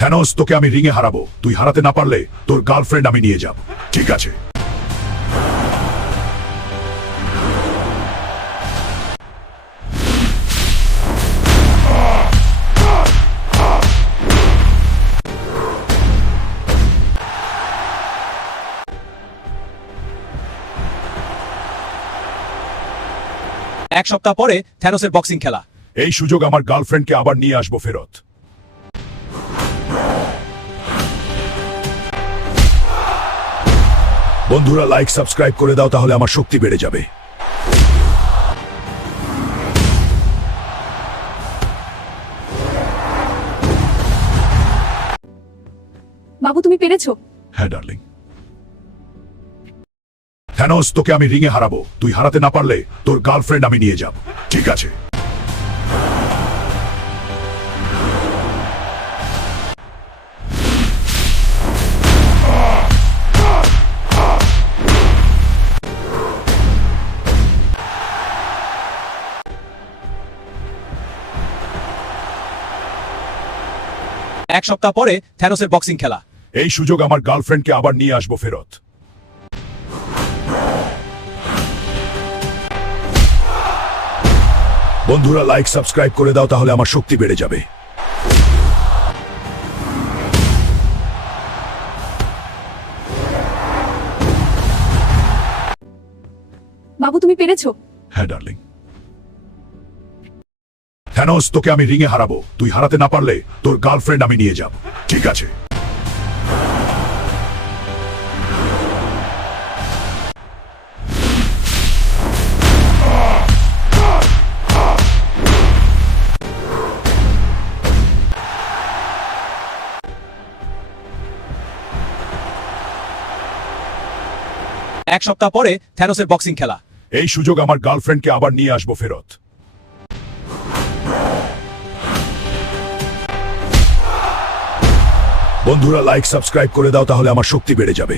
Thanos, তোকে আমি রিংয়ে হারাবো। তুই হারাতে না পারলে তোর গার্লফ্রেন্ড আমি নিয়ে যাব। ঠিক আছে। এক সপ্তাহ পরে থ্যানোসের বক্সিং খেলা। এই সুযোগ আমার গার্লফ্রেন্ডকে আবার নিয়ে আসবো ফেরত। বন্ধুরা, লাইক সাবস্ক্রাইব করে দাও, তাহলে আমার শক্তি বেড়ে যাবে। বাবু, তুমি পেরেছো। হ্যাঁ ডার্লিং। থ্যানোস, তোকে আমি রিংয়ে হারাবো। তুই হারাতে না পারলে তোর গার্লফ্রেন্ড আমি নিয়ে যাব। ঠিক আছে। এক সপ্তাহ পরে থ্যানোসের বক্সিং খেলা। এই সুযোগ আমার গার্লফ্রেন্ডকে আবার নিয়ে আসবো ফেরত। বন্ধুরা, লাইক সাবস্ক্রাইব করে দাও, তাহলে আমার শক্তি বেড়ে যাবে। বাবু, তুমি পেরেছো। হ্যাঁ ডার্লিং। থ্যানোস, তোকে আমি রিংয়ে হারাবো। তুই হারাতে না পারলে তোর গার্লফ্রেন্ড আমি নিয়ে যাব। ঠিক আছে। এক সপ্তাহ পরে থ্যানোসের বক্সিং খেলা। এই সুযোগ আমার গার্লফ্রেন্ডকে আবার নিয়ে আসবো ফেরত। বন্ধুরা, লাইক সাবস্ক্রাইব করে দাও, তাহলে আমার শক্তি বেড়ে যাবে।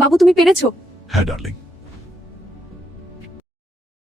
বাবু, তুমি পেরেছো। হ্যাঁ ডার্লিং।